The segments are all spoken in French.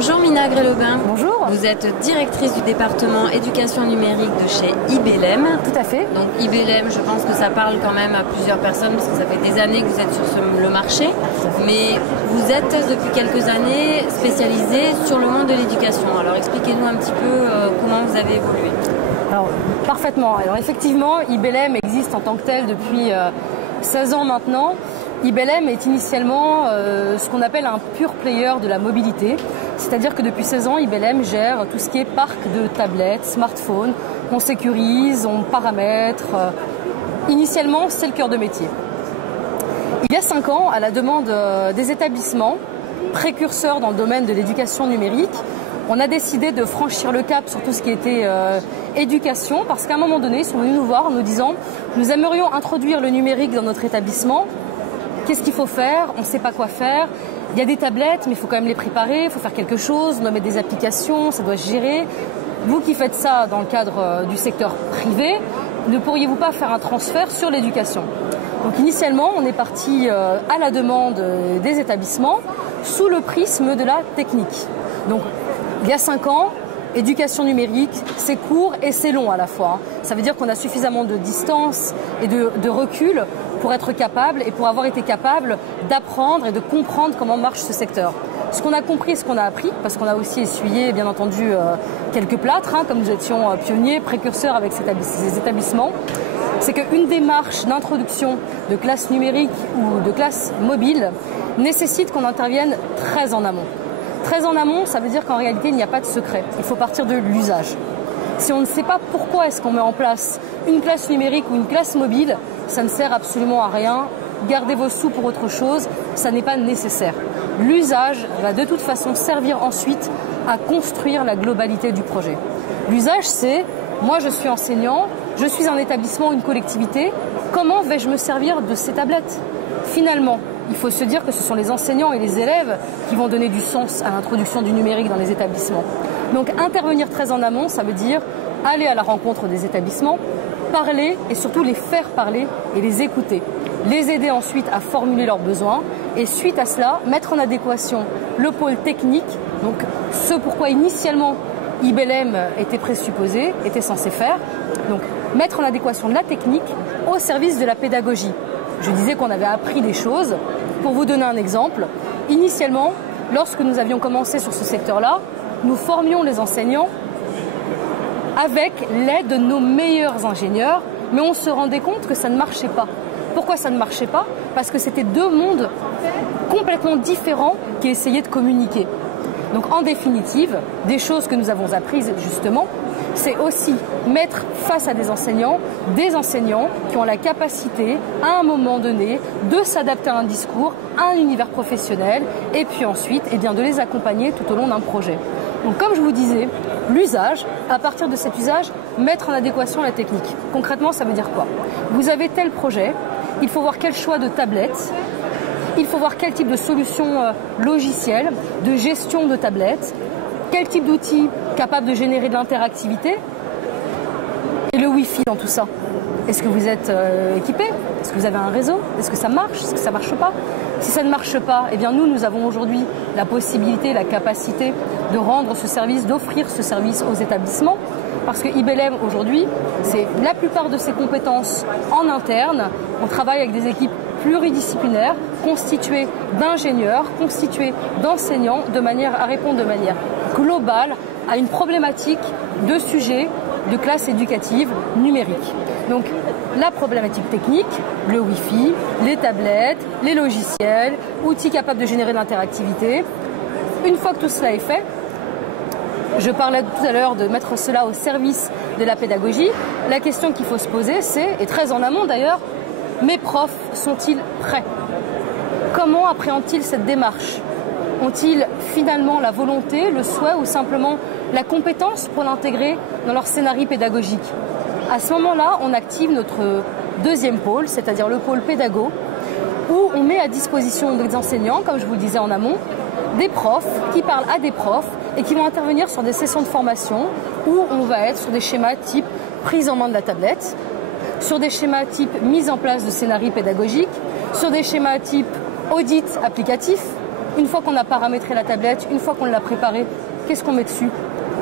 Bonjour Mina Grelobin. Bonjour. Vous êtes directrice du département éducation numérique de chez IBLM. Tout à fait. Donc IBLM, je pense que ça parle quand même à plusieurs personnes parce que ça fait des années que vous êtes sur le marché. Mais vous êtes depuis quelques années spécialisée sur le monde de l'éducation. Alors expliquez-nous un petit peu comment vous avez évolué. Alors parfaitement. Alors effectivement, IBLM existe en tant que tel depuis 16 ans maintenant. IBLM est initialement ce qu'on appelle un pure player de la mobilité. C'est-à-dire que depuis 16 ans, IBLM gère tout ce qui est parc de tablettes, smartphones. On sécurise, on paramètre. Initialement, c'est le cœur de métier. Il y a 5 ans, à la demande des établissements précurseurs dans le domaine de l'éducation numérique, on a décidé de franchir le cap sur tout ce qui était éducation, parce qu'à un moment donné, ils sont venus nous voir en nous disant « Nous aimerions introduire le numérique dans notre établissement. Qu'est-ce qu'il faut faire? On ne sait pas quoi faire. Il y a des tablettes, mais il faut quand même les préparer, il faut faire quelque chose, on doit mettre des applications, ça doit se gérer. Vous qui faites ça dans le cadre du secteur privé, ne pourriez-vous pas faire un transfert sur l'éducation ?» Donc initialement, on est parti à la demande des établissements sous le prisme de la technique. Donc il y a 5 ans, éducation numérique, c'est court et c'est long à la fois. Ça veut dire qu'on a suffisamment de distance et de recul pour être capable et pour avoir été capable d'apprendre et de comprendre comment marche ce secteur. Ce qu'on a compris et ce qu'on a appris, parce qu'on a aussi essuyé bien entendu quelques plâtres, comme nous étions pionniers, précurseurs avec ces établissements, c'est qu'une démarche d'introduction de classe numérique ou de classe mobile nécessite qu'on intervienne très en amont. Très en amont, ça veut dire qu'en réalité, il n'y a pas de secret. Il faut partir de l'usage. Si on ne sait pas pourquoi est-ce qu'on met en place une classe numérique ou une classe mobile, ça ne sert absolument à rien. Gardez vos sous pour autre chose, ça n'est pas nécessaire. L'usage va de toute façon servir ensuite à construire la globalité du projet. L'usage, c'est, moi je suis enseignant, je suis un établissement, une collectivité, comment vais-je me servir de ces tablettes? Finalement, il faut se dire que ce sont les enseignants et les élèves qui vont donner du sens à l'introduction du numérique dans les établissements. Donc intervenir très en amont, ça veut dire aller à la rencontre des établissements, parler et surtout les faire parler et les écouter. Les aider ensuite à formuler leurs besoins et suite à cela, mettre en adéquation le pôle technique, donc ce pourquoi initialement IBLM était présupposé, était censé faire, donc mettre en adéquation la technique au service de la pédagogie. Je disais qu'on avait appris des choses. Pour vous donner un exemple, initialement, lorsque nous avions commencé sur ce secteur-là, nous formions les enseignants avec l'aide de nos meilleurs ingénieurs, mais on se rendait compte que ça ne marchait pas. Pourquoi ça ne marchait pas? Parce que c'était deux mondes complètement différents qui essayaient de communiquer. Donc en définitive, des choses que nous avons apprises justement, c'est aussi mettre face à des enseignants qui ont la capacité, à un moment donné, de s'adapter à un discours, à un univers professionnel, et puis ensuite, de les accompagner tout au long d'un projet. Donc comme je vous disais, l'usage, à partir de cet usage, mettre en adéquation la technique. Concrètement, ça veut dire quoi? Vous avez tel projet, il faut voir quel choix de tablettes, il faut voir quel type de solution logicielle, de gestion de tablettes, quel type d'outils capable de générer de l'interactivité et le Wi-Fi dans tout ça. Est-ce que vous êtes équipé? Est-ce que vous avez un réseau? Est-ce que ça marche? Est-ce que ça ne marche pas? Si ça ne marche pas, nous avons aujourd'hui la possibilité, la capacité de rendre ce service, d'offrir ce service aux établissements. Parce que IBLM aujourd'hui, c'est la plupart de ses compétences en interne. On travaille avec des équipes pluridisciplinaires, constituées d'ingénieurs, constituées d'enseignants, de manière à répondre de manière globale à une problématique de sujet de classe éducative numérique. Donc la problématique technique, le Wi-Fi, les tablettes, les logiciels, outils capables de générer de l'interactivité. Une fois que tout cela est fait, je parlais tout à l'heure de mettre cela au service de la pédagogie. La question qu'il faut se poser, c'est, et très en amont d'ailleurs, mes profs sont-ils prêts? Comment appréhendent-ils cette démarche? Ont-ils finalement la volonté, le souhait ou simplement la compétence pour l'intégrer dans leur scénario pédagogique? À ce moment-là, on active notre deuxième pôle, c'est-à-dire le pôle pédago, où on met à disposition des enseignants, comme je vous le disais en amont, des profs qui parlent à des profs et qui vont intervenir sur des sessions de formation où on va être sur des schémas type prise en main de la tablette, sur des schémas type mise en place de scénarios pédagogiques, sur des schémas type audit applicatif, Une fois qu'on a paramétré la tablette, une fois qu'on l'a préparée, qu'est-ce qu'on met dessus?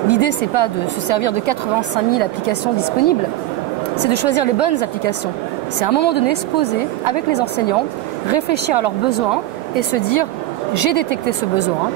L'idée, c'est pas de se servir de 85 000 applications disponibles, c'est de choisir les bonnes applications. C'est à un moment donné se poser avec les enseignants, réfléchir à leurs besoins et se dire « j'ai détecté ce besoin,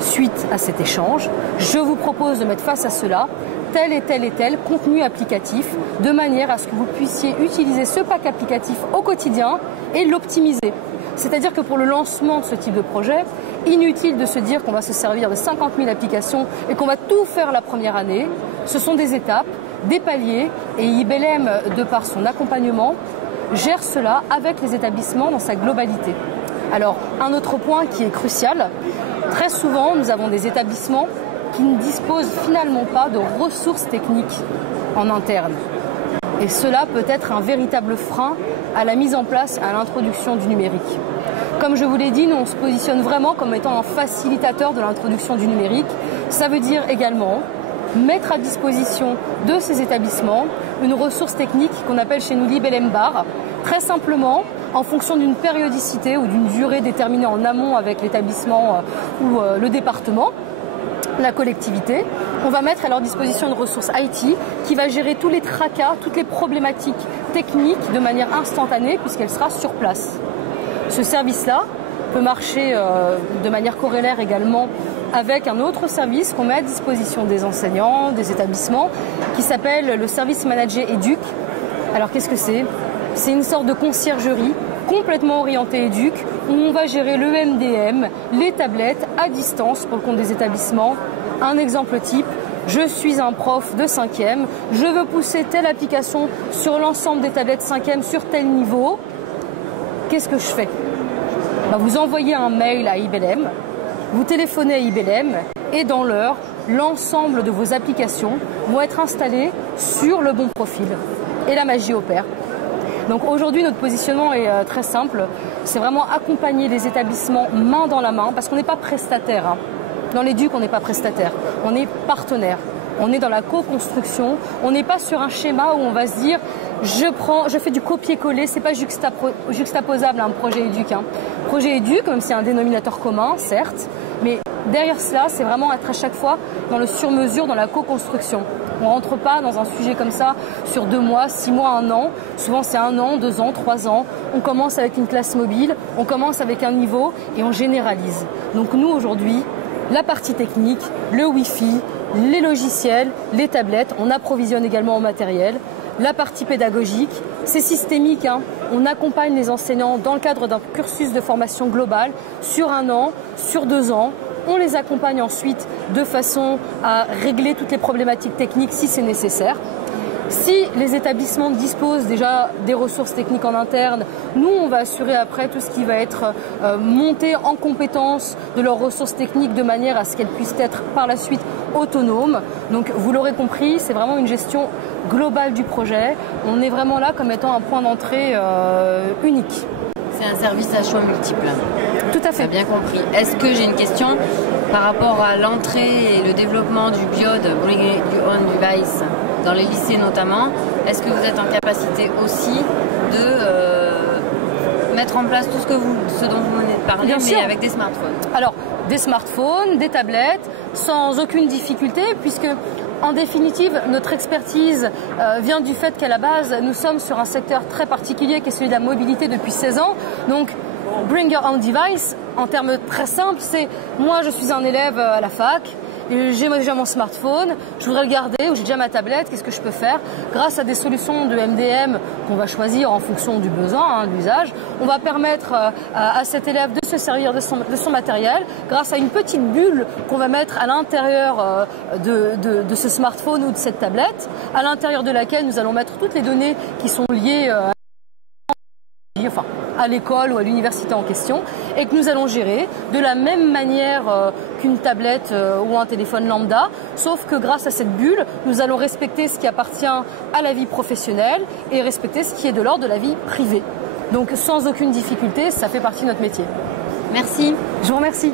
suite à cet échange, je vous propose de mettre face à cela tel et tel contenu applicatif de manière à ce que vous puissiez utiliser ce pack applicatif au quotidien et l'optimiser. » C'est-à-dire que pour le lancement de ce type de projet, inutile de se dire qu'on va se servir de 50 000 applications et qu'on va tout faire la première année. Ce sont des étapes, des paliers, et IBLM, de par son accompagnement, gère cela avec les établissements dans sa globalité. Alors, un autre point qui est crucial, très souvent, nous avons des établissements qui ne disposent finalement pas de ressources techniques en interne. Et cela peut être un véritable frein à la mise en place, à l'introduction du numérique. Comme je vous l'ai dit, nous on se positionne vraiment comme étant un facilitateur de l'introduction du numérique. Ça veut dire également mettre à disposition de ces établissements une ressource technique qu'on appelle chez nous l'IBLM Bar. Très simplement, en fonction d'une périodicité ou d'une durée déterminée en amont avec l'établissement ou le département, la collectivité, on va mettre à leur disposition une ressource IT qui va gérer tous les tracas, toutes les problématiques techniques de manière instantanée puisqu'elle sera sur place. Ce service-là peut marcher de manière corrélaire également avec un autre service qu'on met à disposition des enseignants, des établissements, qui s'appelle le service manager éduc. Alors qu'est-ce que c'est? C'est une sorte de conciergerie complètement orientée éduc, où on va gérer le MDM, les tablettes à distance pour le compte des établissements. Un exemple type, je suis un prof de 5e, je veux pousser telle application sur l'ensemble des tablettes 5e sur tel niveau. Qu'est-ce que je fais? Vous envoyez un mail à IBLM, vous téléphonez à IBLM et dans l'heure, l'ensemble de vos applications vont être installées sur le bon profil. Et la magie opère. Donc aujourd'hui, notre positionnement est très simple. C'est vraiment accompagner les établissements main dans la main parce qu'on n'est pas prestataire. Hein. Dans l'éduc, on n'est pas prestataire. On est partenaire. On est dans la co-construction. On n'est pas sur un schéma où on va se dire je fais du copier-coller. C'est pas juxtaposable à un projet éduc. Hein. Projet éduc, même si c'est un dénominateur commun, certes, mais derrière cela, c'est vraiment être à chaque fois dans le sur-mesure, dans la co-construction. On ne rentre pas dans un sujet comme ça sur 2 mois, 6 mois, 1 an. Souvent, c'est 1 an, 2 ans, 3 ans. On commence avec une classe mobile, on commence avec un niveau et on généralise. Donc nous, aujourd'hui, la partie technique, le Wi-Fi, les logiciels, les tablettes, on approvisionne également en matériel. La partie pédagogique, c'est systémique. Hein. On accompagne les enseignants dans le cadre d'un cursus de formation globale sur 1 an, sur 2 ans. On les accompagne ensuite de façon à régler toutes les problématiques techniques si c'est nécessaire. Si les établissements disposent déjà des ressources techniques en interne, nous, on va assurer après tout ce qui va être monté en compétence de leurs ressources techniques de manière à ce qu'elles puissent être par la suite autonomes. Donc, vous l'aurez compris, c'est vraiment une gestion globale du projet. On est vraiment là comme étant un point d'entrée unique. C'est un service à choix multiples. Tout à fait. Bien compris. Est-ce que j'ai une question par rapport à l'entrée et le développement du BIOD, Bring Your Own Device, dans les lycées notamment? Est-ce que vous êtes en capacité aussi de mettre en place tout ce dont vous venez de parler, mais avec des smartphones? Alors, des smartphones, des tablettes, sans aucune difficulté, puisque en définitive, notre expertise vient du fait qu'à la base, nous sommes sur un secteur très particulier qui est celui de la mobilité depuis 16 ans. Donc, Bring Your Own Device, en termes très simples, c'est moi je suis un élève à la fac, j'ai déjà mon smartphone, je voudrais le garder ou j'ai déjà ma tablette, qu'est-ce que je peux faire? Grâce à des solutions de MDM qu'on va choisir en fonction du besoin, de l'usage, on va permettre à cet élève de se servir de son matériel grâce à une petite bulle qu'on va mettre à l'intérieur de ce smartphone ou de cette tablette, à l'intérieur de laquelle nous allons mettre toutes les données qui sont liées à l'école ou à l'université en question et que nous allons gérer de la même manière qu'une tablette ou un téléphone lambda, sauf que grâce à cette bulle, nous allons respecter ce qui appartient à la vie professionnelle et respecter ce qui est de l'ordre de la vie privée. Donc sans aucune difficulté, ça fait partie de notre métier. Merci. Je vous remercie.